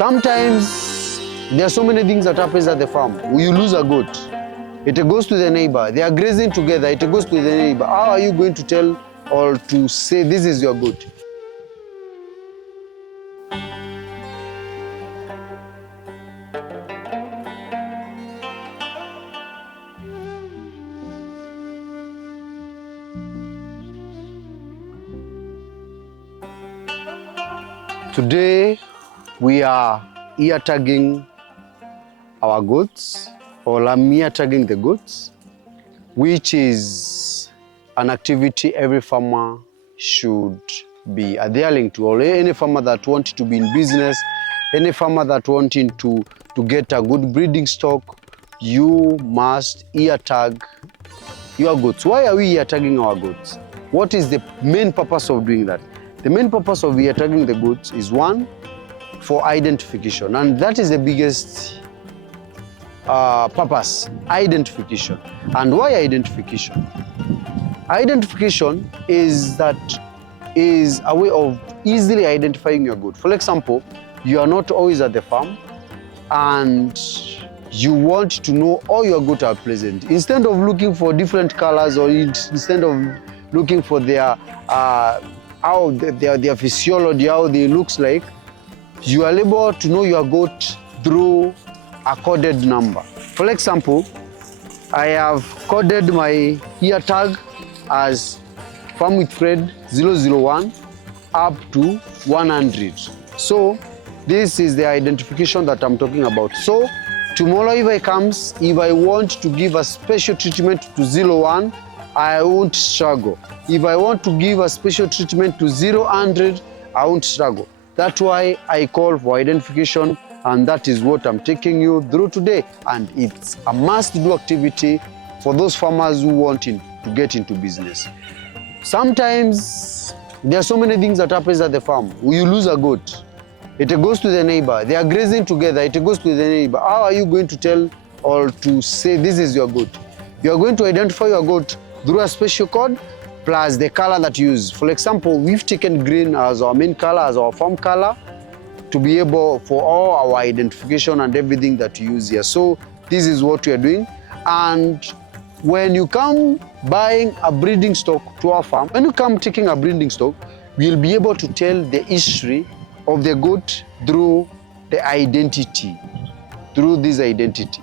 Sometimes there are so many things that happens at the farm. You lose a goat, it goes to the neighbor. They are grazing together, it goes to the neighbor. How are you going to tell or to say this is your goat? Today we are ear tagging our goats, or I'm ear tagging the goats, which is an activity every farmer should be adhering to, or any farmer that wants to be in business, any farmer that wanting to get a good breeding stock, you must ear tag your goats. Why are we ear tagging our goats? What is the main purpose of doing that? The main purpose of ear tagging the goats is, one, for identification, and that is the biggest purpose, identification. And why identification? Identification is a way of easily identifying your goat. For example, you are not always at the farm and you want to know all your goats are present. Instead of looking for different colors, or instead of looking for their how their physiology, how they looks like, you are able to know your goat through a coded number. For example, I have coded my ear tag as Farm with Fred 001 up to 100. So this is the identification that I'm talking about. So tomorrow if I want to give a special treatment to 01, I won't struggle. If I want to give a special treatment to 000, I won't struggle. That's why I call for identification, and that is what I'm taking you through today. And it's a must-do activity for those farmers who want to get into business. Sometimes there are so many things that happens at the farm. You lose a goat, it goes to the neighbor. They are grazing together, it goes to the neighbor. How are you going to tell or to say this is your goat? You are going to identify your goat through a special code plus the color that you use. For example, we've taken green as our main color, as our farm color, to be able for all our identification and everything that you use here. So this is what we are doing. And when you come buying a breeding stock to our farm, when you come taking a breeding stock, we'll be able to tell the history of the goat through the identity, through this identity.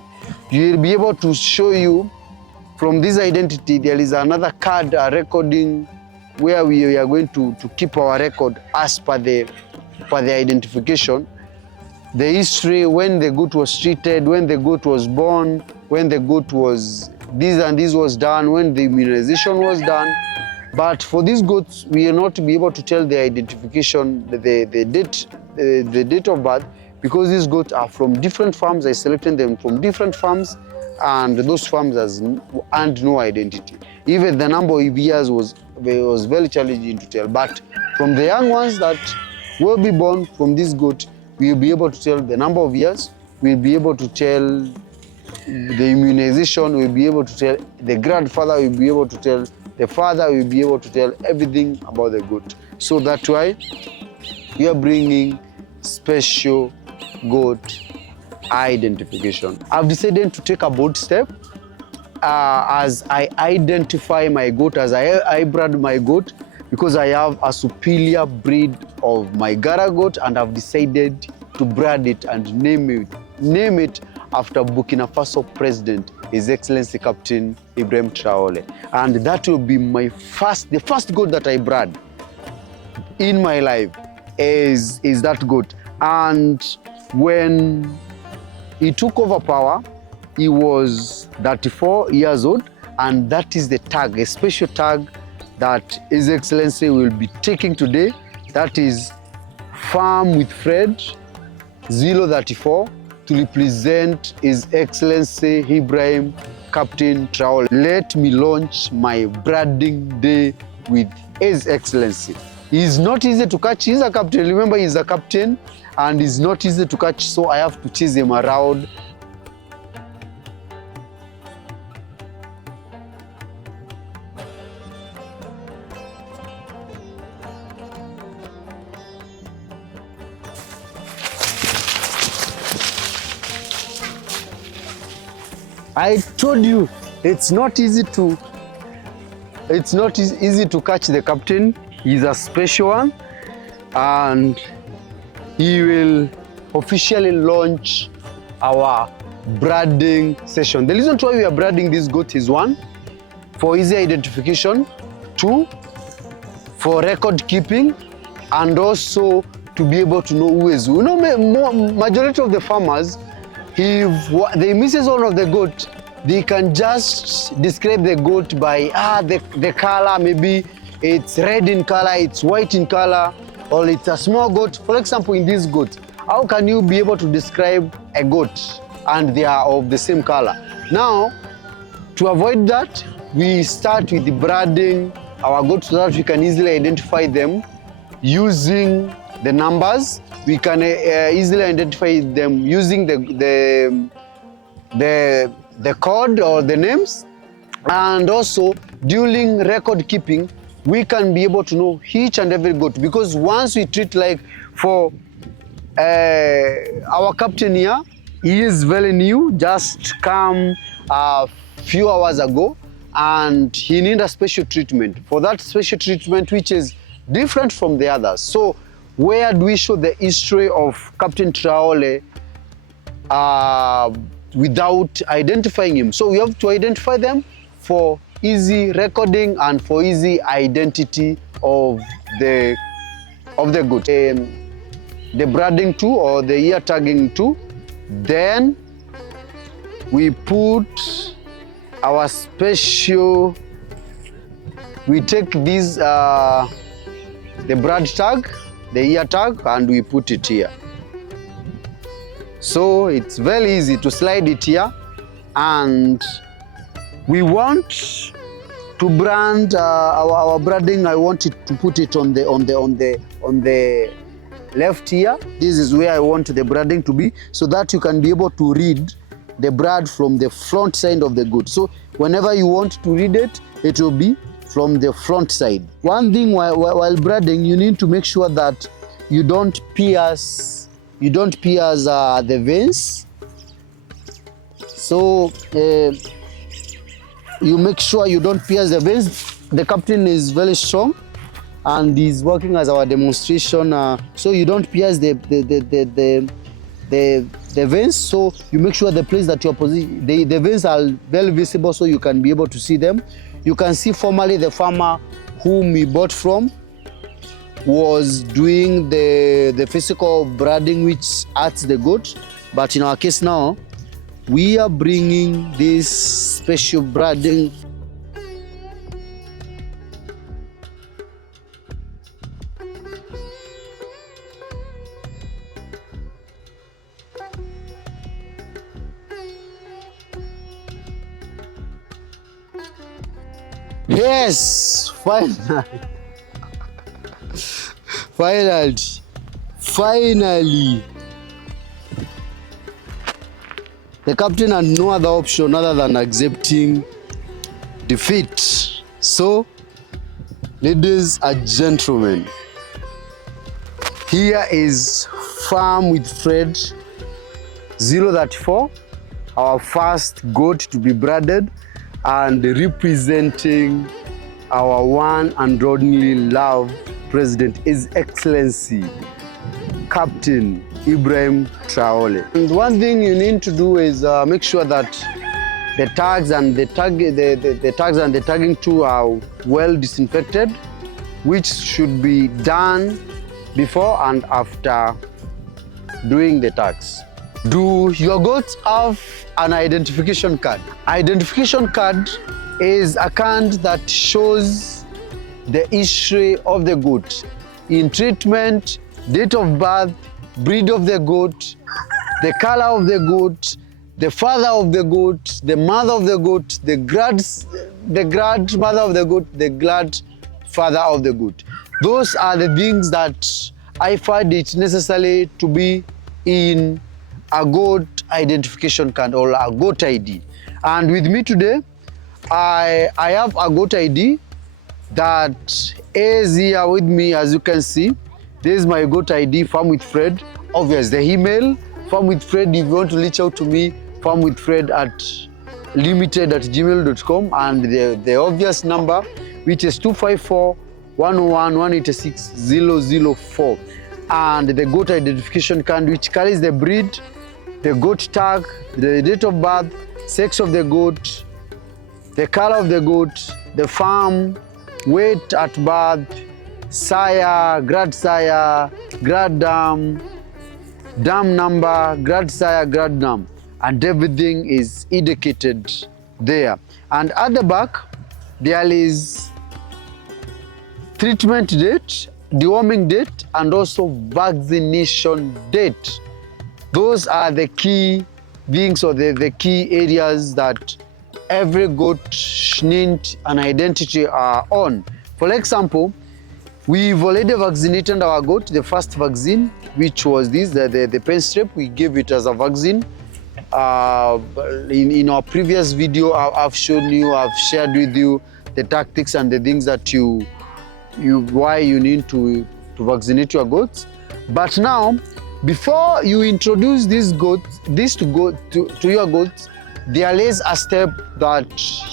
You'll be able to show you from this identity, there is another card, a recording, where we are going to keep our record as per the identification, the history, when the goat was treated, when the goat was born, when the goat was, this and this was done, when the immunization was done. But for these goats, we will not be able to tell the identification, the date of birth, because these goats are from different farms. I selected them from different farms, and those farms and no identity. Even the number of years was very challenging to tell. But from the young ones that will be born from this goat, we will be able to tell the number of years, we'll be able to tell the immunization, we'll be able to tell the grandfather, we'll be able to tell the father, we'll be able to tell everything about the goat. So that's why we are bringing special goat identification. I've decided to take a bold step as I identify my goat, as I brand my goat, because I have a superior breed of my Gara goat, and I've decided to brand it and name it after Burkina Faso President, His Excellency Captain Ibrahim Traore. And that will be the first goat that I brand in my life is that goat. And when he took over power, he was 34 years old, and that is the tag, a special tag that His Excellency will be taking today. That is Farm with Fred 034 to represent His Excellency Ibrahim Captain Traore. Let me launch my branding day with His Excellency. He's not easy to catch. He's a captain. Remember, he's a captain, and it's not easy to catch, so I have to chase him around. I told you, it's not easy to catch the captain. He's a special one, and he will officially launch our branding session. The reason why we are branding this goat is 1, for easy identification, 2, for record keeping, and also to be able to know who is who. You know, majority of the farmers, if they misses one of the goat, they can just describe the goat by the color. Maybe it's red in color, it's white in color, or it's a small goat. For example, in this goat, how can you be able to describe a goat and they are of the same color? Now, to avoid that, we start with the branding our goats so that we can easily identify them using the numbers. We can easily identify them using the code or the names, and also during record keeping we can be able to know each and every goat, because once we treat, like for our captain here, he is very new, just come a few hours ago, and he needs a special treatment. For that special treatment, which is different from the others. So where do we show the history of Captain Traore without identifying him? So we have to identify them for easy recording and for easy identity of the goat. The branding too, or the ear tagging too. Then we put our special, we take this the brand tag, the ear tag, and we put it here. So it's very easy to slide it here, and we want to brand our branding. I want it to put it on the left here. This is where I want the branding to be, so that you can be able to read the brand from the front side of the goat. So whenever you want to read it, it will be from the front side. One thing while branding, you need to make sure that you don't pierce the veins. So you make sure you don't pierce the veins. The captain is very strong and he's working as our demonstration, so you don't pierce the veins. So you make sure the place that you're positioned, the veins are very visible, so you can be able to see them. You can see formerly the farmer whom we bought from was doing the physical branding which adds the goat, but in our case now we are bringing this special branding. Yes, finally. The captain had no other option other than accepting defeat. So, ladies and gentlemen, here is Farm with Fred 034, our first goat to be branded, and representing our one and only loved President, His Excellency Captain Ibrahim Traore. And one thing you need to do is make sure that the tags and the tagging too are well disinfected, which should be done before and after doing the tags. Do your goats have an identification card? Identification card is a card that shows the history of the goat in treatment, date of birth, breed of the goat, the color of the goat, the father of the goat, the mother of the goat, the grandmother of the goat, the grandfather of the goat. Those are the things that I find it necessary to be in a goat identification card or a goat ID. And with me today, I have a goat ID that is here with me. As you can see, this is my goat ID, Farm with Fred. Obvious, the email, Farm with Fred. If you want to reach out to me, farmwithfred limited@gmail.com, and the obvious number, which is 254 101 186 004, and the goat identification card, which carries the breed, the goat tag, the date of birth, sex of the goat, the color of the goat, the farm, weight at birth, sire, grad dam, dam number, grad sire, grad dam, and everything is indicated there. And at the back, there is treatment date, deworming date, and also vaccination date. Those are the key things, or the key areas that every goat need an identity on. For example, we've already vaccinated our goat, the first vaccine, which was this, the pen strip. We gave it as a vaccine. In our previous video, I've shown you, I've shared with you the tactics and the things that why you need to vaccinate your goats. But now, before you introduce to your goats, there is a step that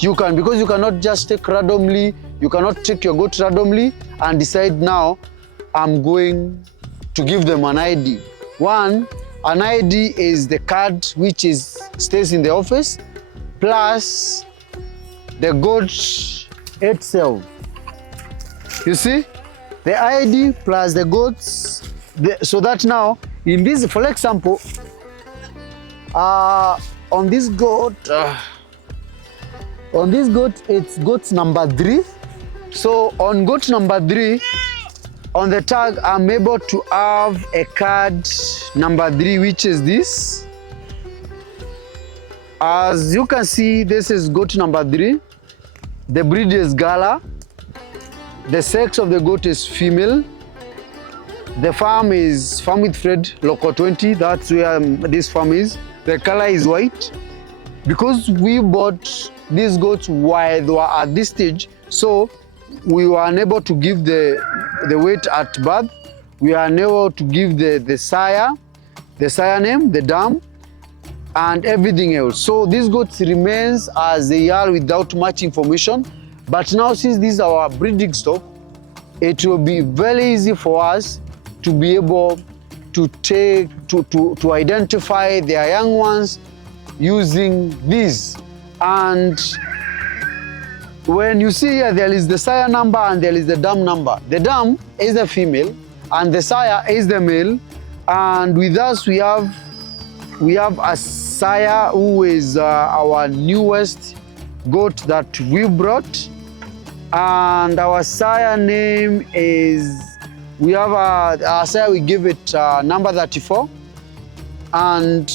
you can, because you cannot just take randomly, you cannot take your goat randomly and decide now I'm going to give them an ID. One, an ID is the card which stays in the office, plus the goat itself. You see, the ID plus the goats, so that now in this, for example, on this goat, it's goat number 3. So on goat number 3, on the tag, I'm able to have a card number 3, which is this. As you can see, this is goat number 3. The breed is Gala. The sex of the goat is female. The farm is Farm with Fred, Local 20. That's where this farm is. The color is white. Because we bought these goats while they were at this stage, so we were unable to give the weight at birth. We are unable to give the sire name, the dam, and everything else. So these goats remains as they are without much information. But now, since this is our breeding stock, it will be very easy for us to be able to identify their young ones using this. And when you see here, there is the sire number and there is the dam number. The dam is the female and the sire is the male. And with us, we have a sire who is our newest goat that we brought. And our sire name is, we have our sire, we give it number 34. And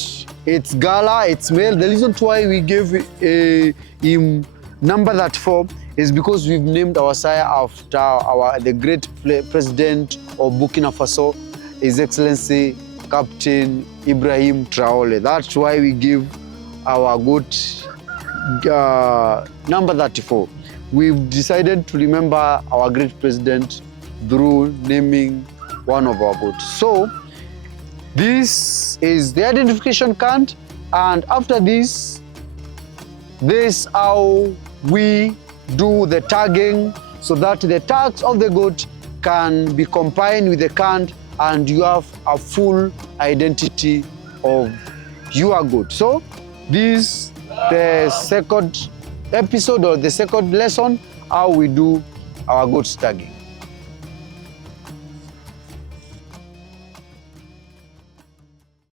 it's Gala, it's male. The reason why we gave him number 34 is because we've named our sire after the great president of Burkina Faso, His Excellency Captain Ibrahim Traore. That's why we give our goat number 34. We've decided to remember our great president through naming one of our goats. So this is the identification card, and after this is how we do the tagging, so that the tags of the goat can be combined with the card and you have a full identity of your goat. So this the second episode or the second lesson how we do our goat tagging.